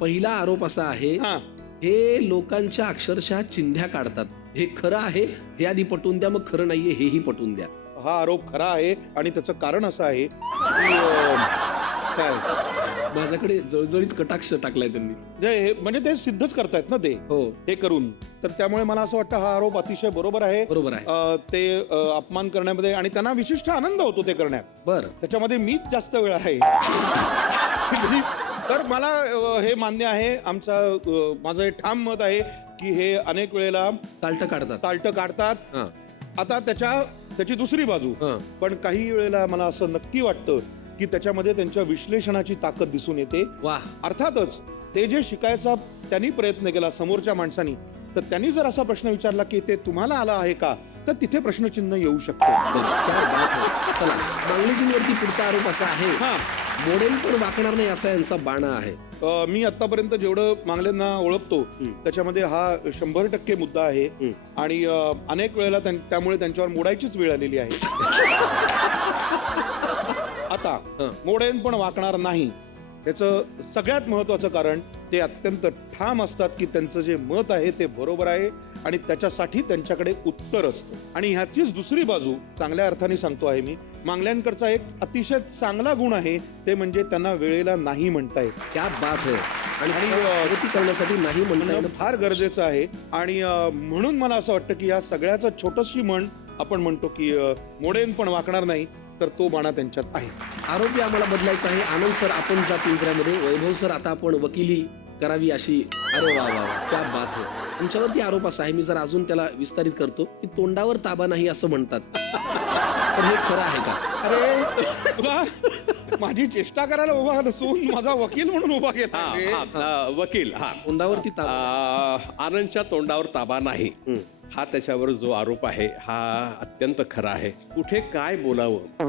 पहिला आरोप असा आहे, हा हे लोकांच्या अक्षरशः चिंध्या काढतात. हे खरं आहे हे आधी पटवून द्या, मग खरं नाहीये हेही पटवून द्या. हा आरोप खरा आहे आणि त्याचं कारण असं आहे की काय माझ्याकडे जळजळीत कटाक्ष टाकलाय त्यांनी. म्हणजे ते सिद्धच करतायत ना ते हो हे करून. तर त्यामुळे मला असं वाटतं हा आरोप अतिशय बरोबर आहे. बरोबर आहे. ते अपमान करण्यामध्ये आणि त्यांना विशिष्ट आनंद होतो ते करण्यात. बर त्याच्यामध्ये मीच जास्त वेळ आहे. तर मला हे मान्य आहे. माझं हे ठाम मत आहे की हे अनेक वेळेला चालटं काढतात. हा. आता त्याची दुसरी बाजू. पण काही वेळेला मला असं नक्की वाटतं की त्याच्यामध्ये त्यांच्या विश्लेषणाची ताकद दिसून येते. वा. अर्थातच ते जे शिकायचा त्यांनी प्रयत्न केला समोरच्या माणसानी, तर त्यांनी जर असा प्रश्न विचारला की ते तुम्हाला आला आहे का, तर तिथे प्रश्नचिन्ह येऊ शकतो. चला, मांगलेजींवरती पुढचा आरोप असा आहे, मोडेल पण वाकणार नाही असा यांचा बाणा आहे. मी आतापर्यंत जेवढं मांगलेंना ओळखतो त्याच्यामध्ये हा 100% मुद्दा आहे. आणि अनेक वेळेला त्यामुळे त्यांच्यावर मोडायचीच वेळ आलेली आहे. आता मोडेन पण वाकणार नाही त्याचं सगळ्यात महत्वाचं कारण ते अत्यंत ठाम असतात की त्यांचं जे मत आहे ते बरोबर आहे आणि त्याच्यासाठी त्यांच्याकडे उत्तर असतं. आणि ह्याचीच दुसरी बाजू चांगल्या अर्थाने सांगतो आहे मी. मांगल्यांकडचा एक अतिशय चांगला गुण आहे, ते म्हणजे त्यांना वेळेला नाही म्हणता येत. क्या बात आहे. आणि प्रगती करण्यासाठी नाही म्हणणं फार गरजेचं आहे. आणि म्हणून मला असं वाटतं की या सगळ्याचं छोटशी म्हण आपण म्हणतो की मोडेन पण वाकणार नाही, तर तो बाणा त्यांच्यात आहे. आरोपी आम्हाला बदलायचा आहे. आनंद सर आपण जा पिंजऱ्यामध्ये. वैभव सर आता आपण वकिली करावी अशी. अरे वा वा वा, क्या बात आहे. तुमच्यावरती आरोप असा आहे, मी जर अजून त्याला विस्तारित करतो, की तोंडावर ताबा नाही असं म्हणतात. तर हे खरं आहे का? अरे तुला माझी चेष्टा करायला उभा नसून माझा वकील म्हणून उभा केला. वकील. हा, तोंडावरती ताबा. आनंदच्या तोंडावर ताबा नाही हा त्याच्यावर जो आरोप आहे हा अत्यंत खरा आहे. कुठे काय बोलावं,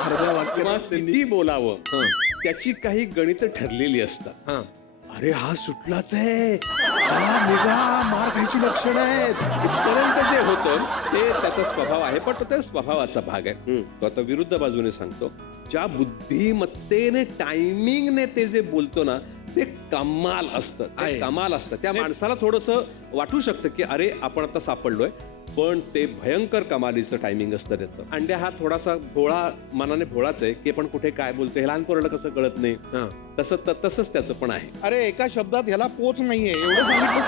अर्ध्या वाक्यात किती बोलावं, त्याची काही गणित ठरलेली असतात. अरे हा सुटलाच आहे, निघा, मार खायची लक्षण आहेत, इथपर्यंत जे होतं ते त्याचा स्वभाव आहे. पण तो त्या स्वभावाचा भाग आहे. तो आता विरुद्ध बाजूने सांगतो, ज्या बुद्धिमत्तेने टायमिंगने ते जे बोलतो ना ते कमाल असतं. कमाल असतं. त्या माणसाला थोडंसं वाटू शकतं की अरे आपण आता सापडलोय, पण ते भयंकर कमालीचं टायमिंग असतं त्याचं. अंड्या हा थोडासा भोळा, मनाने भोळाच आहे की पण कुठे काय बोलतोय, लहान पोराला कसं कळत नाही, तसंच त्याचं पण आहे. अरे एका शब्दात ह्याला पोच नाहीये एवढं सांगितलं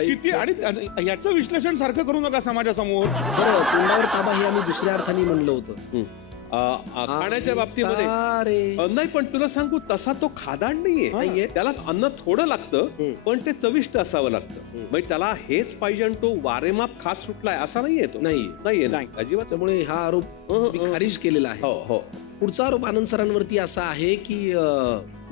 किती. आणि याचं विश्लेषण सारखं करू नका समाजासमोर. तोंडावर ताबा हे आम्ही दुसऱ्या अर्थाने म्हणलं होतं. खाण्याच्या बाबतीमध्ये नाही, पण तुला सांगू तसा तो खादाड नाहीये. त्याला अन्न थोडं लागतं पण ते चविष्ट असावं लागतं. म्हणजे त्याला हेच पाहिजे आणि तो वारेमाप खात सुटलाय असा नाहीये तो. नाहीये अजिबात. त्यामुळे हा आरोप खारिज केलेला आहे. हो. पुढचा आरोप आनंद सरांवरती असा आहे की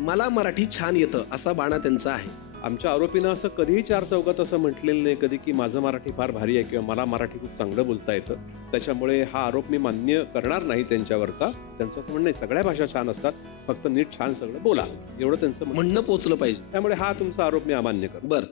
मला मराठी छान येतं असा बाणा त्यांचा आहे. आमच्या आरोपीनं असं कधीही चार चौकात असं म्हटलेलं नाही कधी की माझं मराठी फार भारी आहे किंवा मला मराठी खूप चांगलं बोलता येतं. त्याच्यामुळे हा आरोप मी मान्य करणार नाही त्यांच्यावरचा. त्यांचं असं म्हणणं आहे सगळ्या भाषा छान असतात, फक्त नीट छान सगळं बोला, एवढं त्यांचं म्हणणं पोचलं पाहिजे. त्यामुळे हा तुमचा आरोप मी अमान्य करतो. बरं.